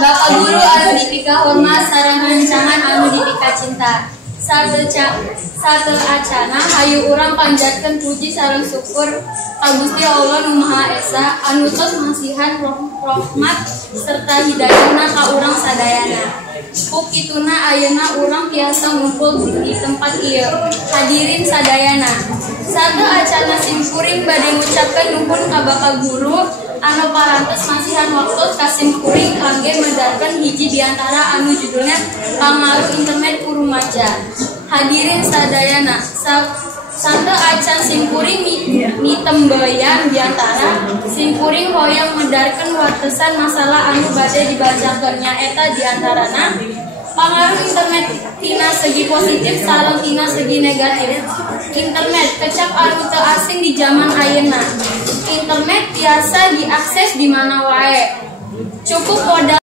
Bapak Guru anu dipika hormat sareng rencangan anu dipika cinta. Satu acana hayu urang panjatkeun puji sareng syukur ka Gusti Allah Nu Maha Esa anu tos masihan rahmat serta hidayahna ka urang sadayana. Ku kituna ayeuna urang tiasa ngumpul di tempat ieu. Hadirin sadayana. Satu acana simkuring bade ngucapkeun nuhun ka Bapak Guru anu parantos masihan waktu ka simkuring kangge medarkeun hiji diantara anu judulnya Pangaruh Internet ku Rumaja. Hadirin sadayana, satu acan simkuring nitembeyan diantara simkuring hoyong medarkeun watesan masalah anu bade dibacakeunnya eta diantarana pangaruh internet tina segi positif sareng tina segi negatif. Internet kecap anu teu asing di zaman ayeuna. Internet biasa diakses di mana wae. Cukup modal